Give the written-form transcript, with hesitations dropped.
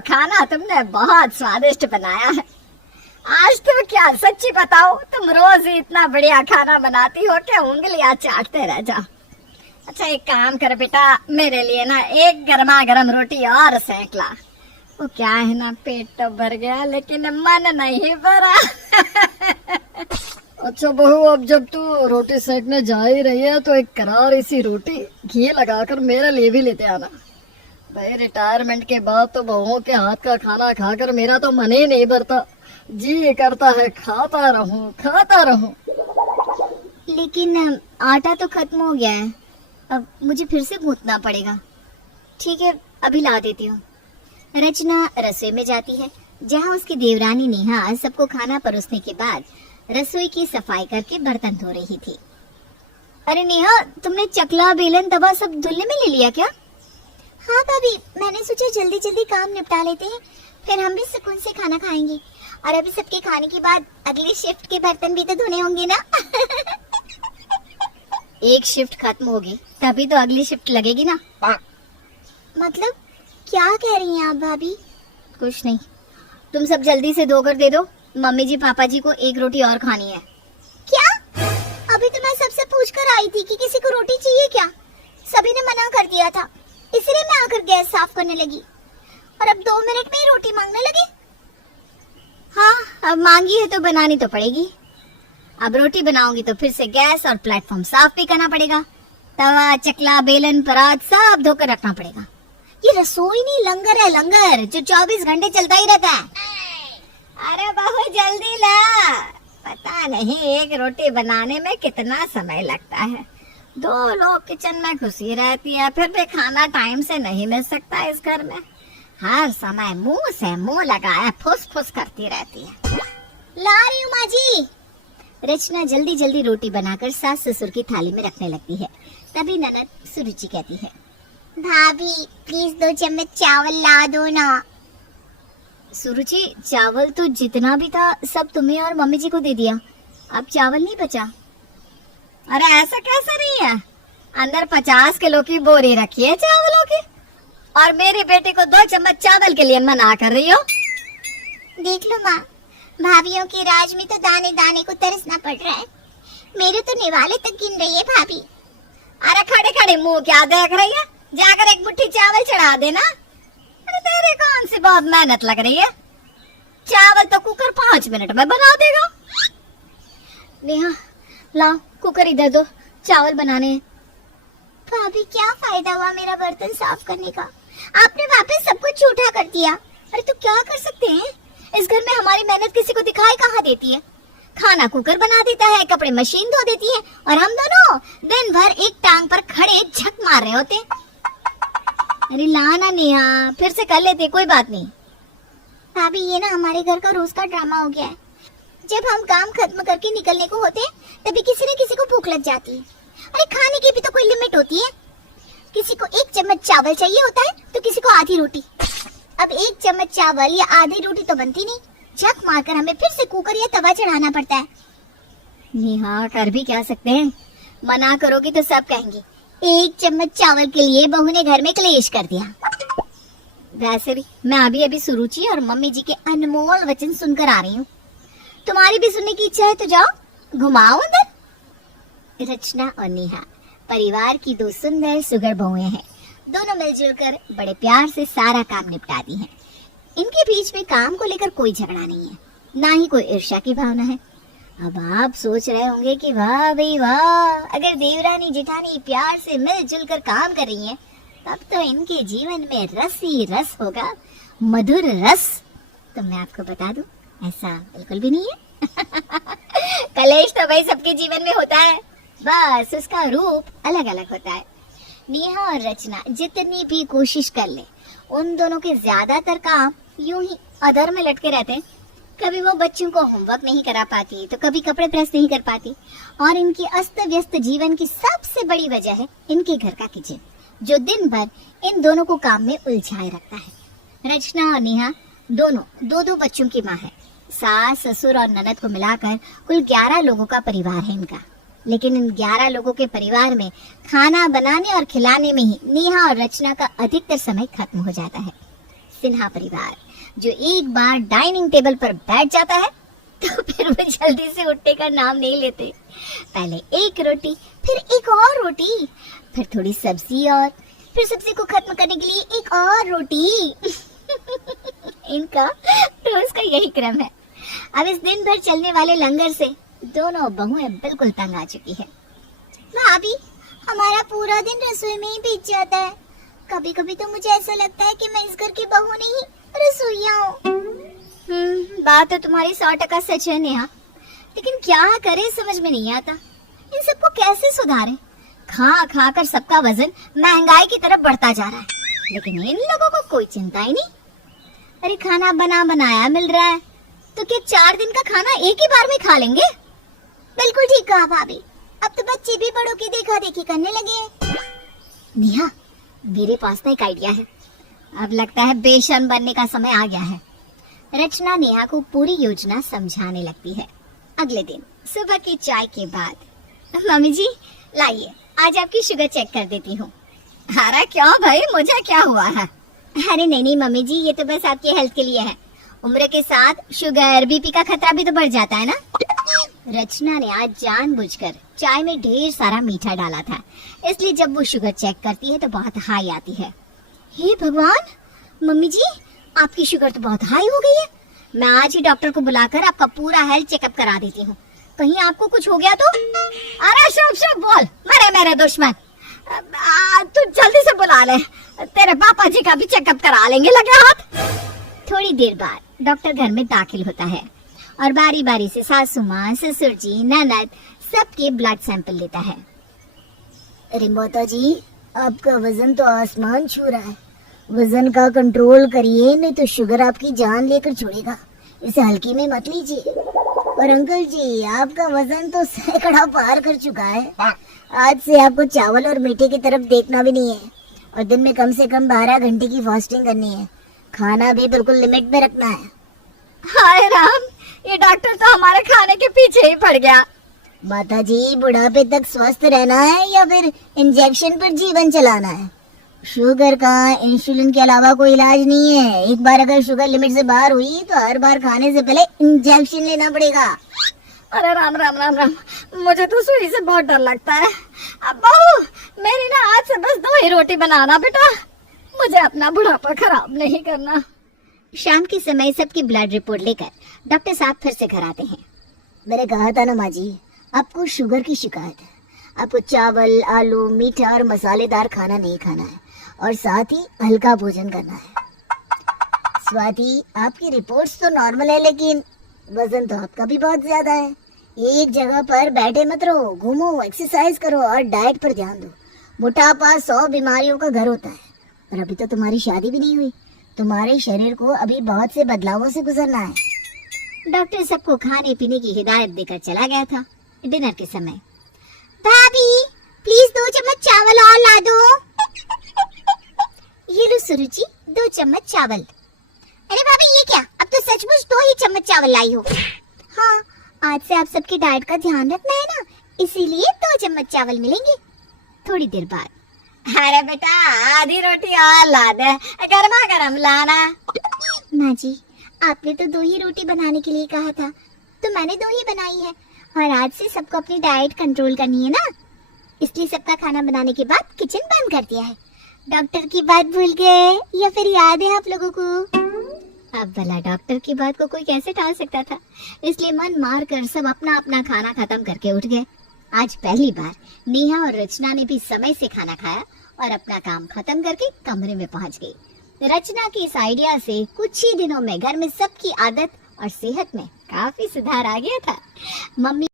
खाना तुमने बहुत स्वादिष्ट बनाया है। आज तुम क्या सच्ची बताओ, तुम रोज ही इतना बढ़िया खाना बनाती हो कि उंगलियां चाटते रह जाओ। अच्छा एक काम कर बेटा, मेरे लिए ना एक गर्मा गर्म रोटी और सेक ला। वो क्या है ना, पेट तो भर गया लेकिन मन नहीं भरा। अच्छा बहू, अब जब तू रोटी सेकने जा ही रही है तो एक करारी सी रोटी घी लगाकर मेरे लिए भी लेते आना। भाई रिटायरमेंट के बाद तो बहुओं के हाथ का खाना खाकर मेरा तो मन ही नहीं भरता, जी करता है खाता रहूं खाता रहूं। लेकिन आटा तो खत्म हो गया है, अब मुझे फिर से गूंथना पड़ेगा। ठीक है, अभी ला देती हूँ। रचना रसोई में जाती है, जहाँ उसकी देवरानी नेहा सबको खाना परोसने के बाद रसोई की सफाई करके बर्तन धो रही थी। अरे नेहा, तुमने चकला बेलन तवा सब धुलने में ले लिया क्या? हाँ भाभी, मैंने सोचा जल्दी जल्दी काम निपटा लेते हैं, फिर हम भी सुकून से खाना खाएंगे। और अभी सबके खाने के बाद अगली शिफ्ट के बर्तन भी तो धोने होंगे ना। एक शिफ्ट खत्म होगी तभी तो अगली शिफ्ट लगेगी ना। मतलब क्या कह रही हैं आप भाभी? कुछ नहीं, तुम सब जल्दी से धोकर दे दो, मम्मी जी पापा जी को एक रोटी और खानी है। क्या? अभी तो मैं सबसे पूछ कर आई थी कि किसी को रोटी चाहिए क्या? सभी ने मना कर दिया था, इसलिए मैं आकर गैस साफ करने लगी और अब 2 मिनट में ही रोटी मांगने लगी। हाँ, अब मांगी है तो बनानी तो पड़ेगी। अब रोटी बनाऊंगी तो फिर से गैस और प्लेटफॉर्म साफ भी करना पड़ेगा, तवा चकला बेलन परात सब धोकर रखना पड़ेगा। ये रसोई नहीं लंगर है, लंगर जो 24 घंटे चलता ही रहता है। अरे बहू जल्दी ला, पता नहीं एक रोटी बनाने में कितना समय लगता है। 2 लोग किचन में घुसी रहती है, फिर भी खाना टाइम से नहीं मिल सकता इस घर में। हर समय मुंह से मुंह लगाए फुस फुस करती रहती है। ला रही हूँ माँ जी। रचना जल्दी जल्दी रोटी बनाकर सास ससुर की थाली में रखने लगती है। तभी ननद सुरुचि कहती है, भाभी प्लीज 2 चम्मच चावल ला दो ना। सुरुचि, चावल तो जितना भी था सब तुम्हें और मम्मी जी को दे दिया, अब चावल नहीं बचा। अरे ऐसा कैसा नहीं है, अंदर 50 किलो की बोरी रखी है चावलों की, और मेरी बेटी को 2 चम्मच चावल के लिए मना कर रही हो। देख लो माँ, भाभीियों के राज में तो दाने दाने को तरसना पड़ रहा है। मेरे तो निवाले तक गिन रही है भाभी। अरे खड़े खड़े मुंह क्या देख रही है, जाकर एक मुट्ठी चावल चढ़ा देना। अरे तेरे कौन सी बहुत मेहनत लग रही है, चावल तो कुकर 5 मिनट में बना देगा। नेहा लाओ कुकर इधर दो, चावल बनाने हैं। भाभी क्या फायदा हुआ मेरा बर्तन साफ करने का, आपने वापस सब कुछ झूठा कर दिया। अरे तो क्या कर सकते हैं, इस घर में हमारी मेहनत किसी को दिखाई कहाँ देती है। खाना कुकर बना देता है, कपड़े मशीन धो देती है, और हम दोनों दिन भर एक टांग पर खड़े झक मार रहे होते। अरे लाना नेहा, फिर से कर लेते, कोई बात नहीं। भाभी ये ना हमारे घर का रोज का ड्रामा हो गया है। जब हम काम खत्म करके निकलने को होते तभी किसी न किसी को भूख लग जाती है। अरे खाने की भी तो कोई लिमिट होती है, किसी को 1 चम्मच चावल चाहिए होता है तो किसी को आधी रोटी। अब 1 चम्मच चावल या आधी रोटी तो बनती नहीं, झक मारकर हमें फिर से कुकर या तवा चढ़ाना पड़ता है। नेहा कर भी क्या सकते हैं, मना करोगी तो सब कहेंगे 1 चम्मच चावल के लिए बहू ने घर में क्लेश कर दिया। वैसे भी मैं अभी सुरुचि और मम्मी जी के अनमोल वचन सुनकर आ रही हूँ, तुम्हारी भी सुनने की इच्छा है तो जाओ घुमाओ अंदर। रचना और नेहा परिवार की 2 सुंदर सुगर बहुएं हैं, दोनों मिलजुल कर बड़े प्यार से सारा काम निपटाती हैं। इनके बीच में काम को लेकर कोई झगड़ा नहीं है, ना ही कोई ईर्ष्या की भावना है। अब आप सोच रहे होंगे कि वाह भाई वाह, अगर देवरानी जेठानी प्यार से मिलजुल कर काम कर रही हैं, तब तो इनके जीवन में रस ही रस होगा, मधुर रस। तो मैं आपको बता दूं, ऐसा बिल्कुल भी नहीं है। कलेश तो भाई सबके जीवन में होता है, बस उसका रूप अलग अलग होता है। नेहा और रचना जितनी भी कोशिश कर ले, उन दोनों के ज्यादातर काम यूं ही अधर में लटके रहते हैं। कभी वो बच्चों को होमवर्क नहीं करा पाती, तो कभी कपड़े प्रेस नहीं कर पाती, और इनकी अस्त व्यस्त जीवन की सबसे बड़ी वजह है इनके घर का किचन, जो दिन भर इन दोनों को काम में उलझाए रखता है। रचना और नेहा दोनों 2-2 बच्चों की माँ है। सास ससुर और ननद को मिलाकर कुल 11 लोगों का परिवार है इनका। लेकिन इन 11 लोगों के परिवार में खाना बनाने और खिलाने में ही नेहा और रचना का अधिकतर समय खत्म हो जाता है। सिन्हा परिवार जो एक बार डाइनिंग टेबल पर बैठ जाता है तो फिर वो जल्दी से उठने का नाम नहीं लेते। पहले एक रोटी, फिर एक और रोटी, फिर थोड़ी सब्जी और फिर सब्जी को खत्म करने के लिए एक और रोटी। इनका रोज का यही क्रम है। अब इस दिन भर चलने वाले लंगर से दोनों बहुएं बिल्कुल तंग आ चुकी है। भाभी, हमारा पूरा दिन रसोई में ही बीत जाता है। कभी कभी तो मुझे ऐसा लगता है कि मैं इस घर की बहू नहीं रसोइया हूँ। बात तो तुम्हारी 100% सच है नेहा, लेकिन क्या करे समझ में नहीं आता। इन सबको कैसे सुधारें? खा खा कर सबका वजन महंगाई की तरफ बढ़ता जा रहा है, लेकिन इन लोगों को कोई चिंता ही नहीं। अरे खाना बना बनाया मिल रहा है तो क्या 4 दिन का खाना एक ही बार में खा लेंगे? बिल्कुल ठीक कहा भाभी, अब तो बच्चे भी बड़ों की देखा देखी करने लगे हैं। नेहा, मेरे पास ना एक आइडिया है। अब लगता है बेशर्म बनने का समय आ गया है। रचना नेहा को पूरी योजना समझाने लगती है। अगले दिन सुबह की चाय के बाद, मम्मी जी लाइए, आज आपकी शुगर चेक कर देती हूँ। अरे क्यों भाई, मुझे क्या हुआ है? अरे नहीं नहीं मम्मी जी, ये तो बस आपके हेल्थ के लिए है। उम्र के साथ शुगर बीपी का खतरा भी तो बढ़ जाता है ना। रचना ने आज जानबूझकर चाय में ढेर सारा मीठा डाला था, इसलिए जब वो शुगर चेक करती है तो बहुत हाई आती है। हे भगवान, मम्मी जी आपकी शुगर तो बहुत हाई हो गई है। मैं आज ही डॉक्टर को बुलाकर आपका पूरा हेल्थ चेकअप करा देती हूँ। कहीं आपको कुछ हो गया तो? अरे शुभ शुभ बोल, मेरे दुश्मन। तू जल्दी से बुला ले, तेरे पापा जी का भी चेकअप करा लेंगे लगे हाथ। थोड़ी देर बाद डॉक्टर घर में दाखिल होता है और बारी बारी से सासू माँ, ससुर जी, ननद सबके ब्लड सैंपल लेता है। अरे माता जी, आपका वजन तो आसमान छू रहा है। वजन का कंट्रोल करिए, नहीं तो शुगर आपकी जान लेकर छोड़ेगा। इसे हल्की में मत लीजिए। और अंकल जी, आपका वजन तो सैकड़ा पार कर चुका है। आज से आपको चावल और मीठे की तरफ देखना भी नहीं है और दिन में कम से कम 12 घंटे की फास्टिंग करनी है। खाना भी बिल्कुल लिमिट में रखना है। हाय राम, ये डॉक्टर तो हमारे खाने के पीछे ही पड़ गया। माता जी, बुढ़ापे तक स्वस्थ रहना है या फिर इंजेक्शन पर जीवन चलाना है? शुगर का इंसुलिन के अलावा कोई इलाज नहीं है। एक बार अगर शुगर लिमिट से बाहर हुई तो हर बार खाने से पहले इंजेक्शन लेना पड़ेगा। अरे राम राम राम राम, मुझे तो सुई से बहुत डर लगता है। अब बहू, मेरी ना आज से बस 2 ही रोटी बनाना बेटा, मुझे अपना बुढ़ापा खराब नहीं करना। शाम के समय सबकी ब्लड रिपोर्ट लेकर डॉक्टर साहब फिर से घर आते हैं। मैंने कहा था ना माँ जी, आपको शुगर की शिकायत है। आपको चावल, आलू, मीठा और मसालेदार खाना नहीं खाना है और साथ ही हल्का भोजन करना है। स्वाति, आपकी रिपोर्ट्स तो नॉर्मल है, लेकिन वजन तो आपका भी बहुत ज्यादा है। एक जगह पर बैठे मत रहो, घूमो, एक्सरसाइज करो और डाइट पर ध्यान दो। मोटापा 100 बीमारियों का घर होता है। और अभी तो तुम्हारी शादी भी नहीं हुई। तुम्हारे शरीर को अभी बहुत से बदलावों से गुजरना है। डॉक्टर सबको खाने पीने की हिदायत देकर चला गया था। डिनर के समय, भाभी प्लीज 2 चम्मच चावल और ला दो। ये लो सुरुचि, 2 चम्मच चावल। अरे भाभी ये क्या, अब तो सचमुच 2 ही चम्मच चावल लाई हो। हाँ, आज से आप सबकी डाइट का ध्यान रखना है ना, इसीलिए 2 चम्मच चावल मिलेंगे। थोड़ी देर बाद, अरे बेटा आधी रोटी और ला दे, गर्मा गर्म लाना। माँ जी, आपने तो 2 ही रोटी बनाने के लिए कहा था, तो मैंने 2 ही बनाई है। और आज से सबको अपनी डाइट कंट्रोल करनी है ना, इसलिए सबका खाना बनाने के बाद किचन बंद कर दिया है। डॉक्टर की बात भूल गए या फिर याद है आप लोगों को? अब भला डॉक्टर की बात को कोई कैसे टाल सकता था, इसलिए मन मार कर सब अपना अपना खाना खत्म करके उठ गए। आज पहली बार नेहा और रचना ने भी समय से खाना खाया और अपना काम खत्म करके कमरे में पहुंच गई। रचना के इस आइडिया से कुछ ही दिनों में घर में सबकी आदत और सेहत में काफी सुधार आ गया था। मम्मी